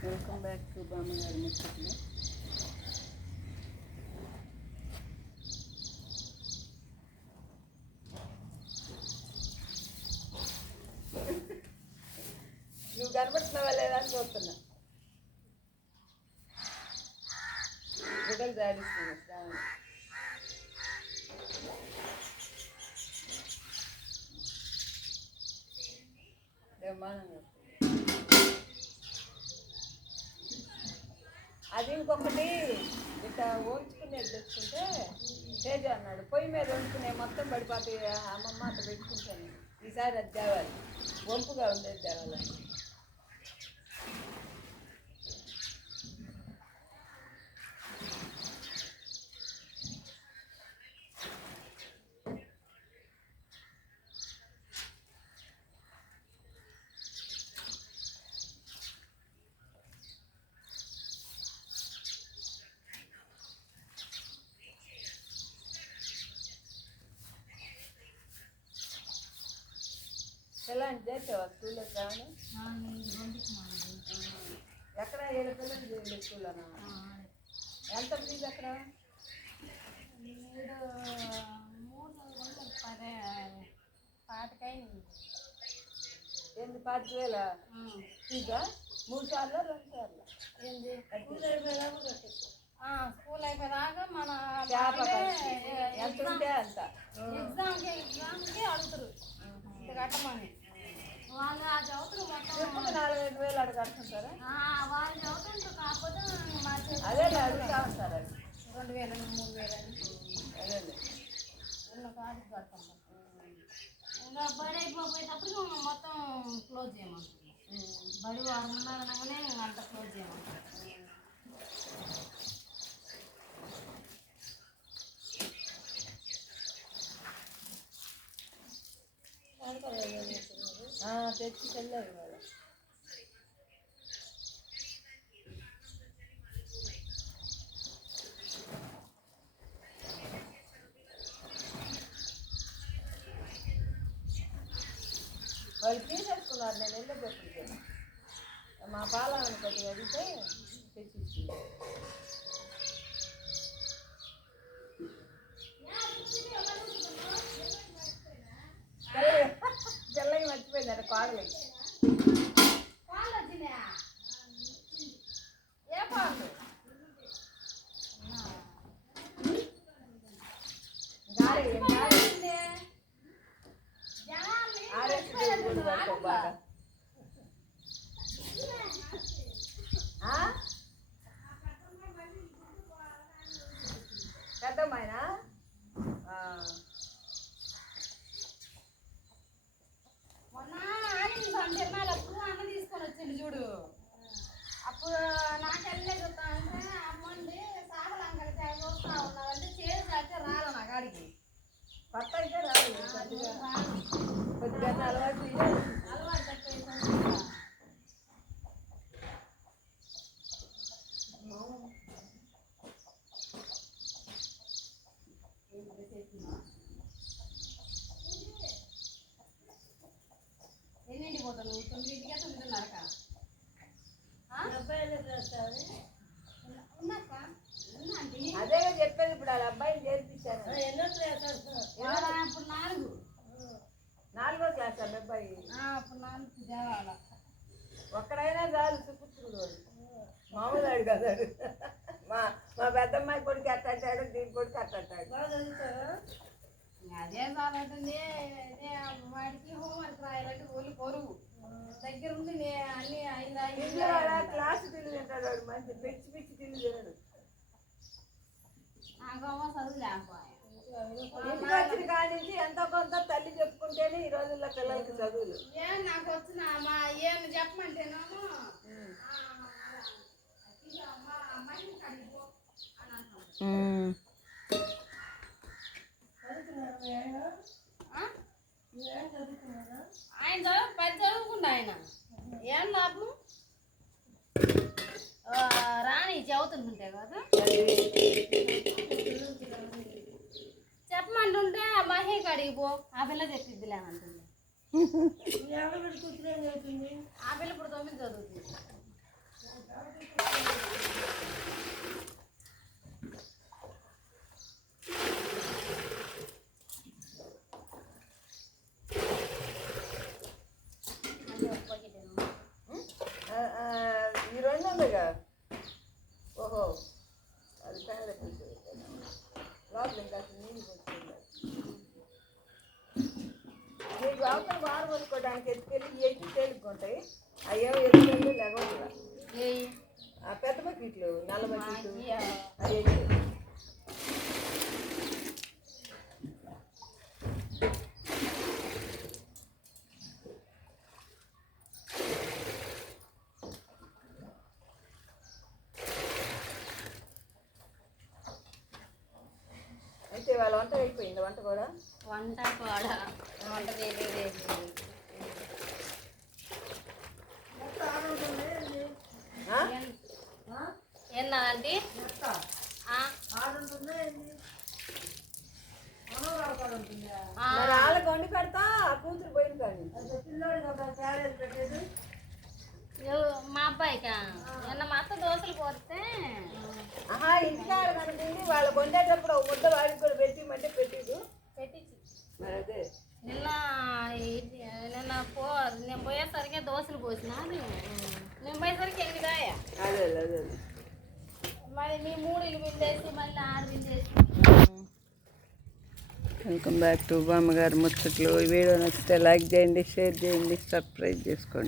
Welcome back to బామ్మగారి ముచ్చట్లు నువ్వు కనపడుతున్నావా లేదా అని చూస్తున్నా బిడ్డలు జాడిస్తున్నా శ్రావణి అది ఇంకొకటి ఇట్లా ఓల్చుకునేది తెచ్చుకుంటే తేజ అన్నాడు. పొయ్యి మీద వండుకునే మొత్తం పడిపోతాయి అమ్మమ్మ అట్లా పెట్టుకుంటాను. ఈసారి అది తేవాలి. వంపుగా ఉండేది తేవాలి ఎలాంటి చేసావా స్కూల్లో శ్రావణి ఎక్కడ ఏడు పిల్లలు చేయాలి స్కూల్లోనా? ఎంత ఫీజు అక్కడ? ఏంది పాతిక వేల? ఫీజా? మూడు సార్లు రెండు సార్లు? స్కూల్ అయిపోయాక మన చేప ఎంత ఉంటే అంత. ఎగ్జామ్కి ఎగ్జామ్కి అడుగుతారు ఇంత కట్టమని వాళ్ళు ఆ చదువుతారు మొత్తం చెప్పుకు నాలుగైదు వేలు అదే అడుగుతా ఉంటారు అది రెండు వేలని మూడు వేలని కడతాం ఇంకా బడి అయిపోయేటప్పుడు మొత్తం క్లోజ్ చేయమంటున్నాం. బడి వారం ఉన్నదనగానే అంత క్లోజ్ చేయమంటున్నాం ఆ, తెచ్చి వెళ్ళారు ఇవాళ. వాళ్ళు తీసేసుకున్నారు నేను వెళ్ళేటప్పటికి మా పాలన కొద్దిగా అడిగితే తెచ్చి పెద్దమ్మాయినా ఆ. మొన్న ఆడింది సంజయ్ అప్పుడు అన్న తీసుకొని వచ్చింది చూడు అప్పుడు నాకెళ్ళే చూస్తా అంటే అమ్మండి సాగలంకలు చూస్తా ఉన్నావంటే చేసి అయితే రాలే నా కాడికి కొత్త అయితే రాలేదు కొద్దిగా కొద్దిగా అలవాటు మామూలు కదా. మా మా పెద్దమ్మాయి కొడుకు అట్టంటాడు దీని కొడుకు అట్టంటాడు అదే బాగుంటుంది అదే వాడికి హోంవర్క్ రాయాలంటే ఒళ్ళు పొరుగు. దగ్గర ఉండి నే అన్ని ఆ క్లాస్ తిండి తింటాడు వాడు మంచి పిచ్చి పిచ్చి తిండి తినడు. నాకమ్మ చదువు లేకపోయా. ఇంటికి వచ్చిన కాడి నుంచి ఎంతో కొంత తల్లి చెప్పుకుంటేనే ఈ రోజుల్లో పిల్లలకి చదువులు. ఏం నాకు వచ్చిన మా ఏం చెప్పమంటేనేమో ఆ, ఇక మా అమ్మాయిని కడిగిపో అని అంటున్నాడు. ఆ? ఆయన చదువు పది చదువుకుండా ఆయన ఏం లాభం రాణి చదువుతుంటుంటే కదా చెప్పమంటుంటే మహే కాడికి పో ఆ పిల్ల చెప్పిద్దిలే అంటుంది ఆ పిల్ల ఇప్పుడు తొమ్మిది చదువుతుంది ఉందిగా ఓహో అది పేద లోపల ఇంకా నీళ్ళు పోతుంది మీకు వారు కొనుక్కోవడానికి ఎత్తుకెళ్ళి ఎత్తి తేలుకుంటాయి అయ్యో ఎత్తుకెళ్ళి ఏయ్. ఆ పెద్ద బకెట్లు నల్ల బకెట్లు అయ్యా. అవి అయితే వాళ్ళ వంట అయిపోయింది? వంట కూడా? వంట కూడా. వంట చేయలేదు ఆ? ఏందండి మరి వాళ్ళకి వండి పెడతా ఆ కూతురు పోయింది కానీ మా అబ్బాయికా? నిన్న మా అత్త దోశలు పోతే ఆహా ఇంటికాడ కనుకుంది వాళ్ళకి వండేటప్పుడు ఒక ముద్ద వాడికి కూడా పెట్టిమంటే పెట్టిదు పెట్టించి. మరి అదే. నిన్న ఇది- నిన్న పో నేను పోయేసరికి దోశలు పోసిన నేను పోయేసరికి ఎనిమిదాయా అదే అదే మరి మీ మూడు ఇల్లు విండేసి మళ్ళీ ఆరు విండేసి. వెల్కమ్ బ్యాక్ టు బామ్మగారు ముచ్చట్లు. ఈ వీడియో నచ్చితే లైక్ చేయండి షేర్ చేయండి సబ్స్క్రైబ్ చేసుకోండి.